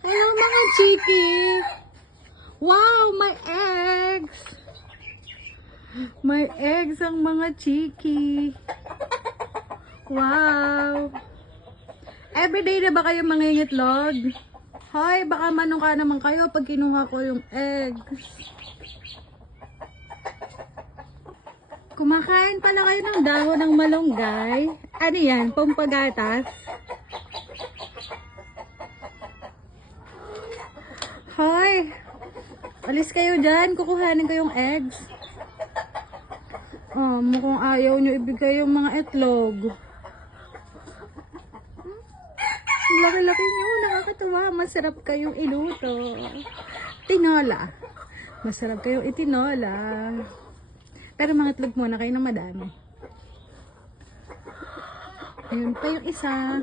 Hello mga chiki! Wow, may eggs! May eggs ang mga chiki. Wow! Everyday na ba kayo mangingitlog? Hoy, baka manungka naman kayo pag kinuha ko yung eggs. Kumakain pala kayo ng dahon ng malunggay. Ano yan? Pampagatas? Hoy! Alis kayo dyan. Kukuhanin ko yung eggs. Oh, mukhang ayaw nyo ibigay yung mga itlog. Laki-laki nyo. Nakakatuwa. Masarap kayong iluto. Tinola. Masarap kayong itinola. Pero mga itlog muna kayo na madami. Ayun pa yung isa.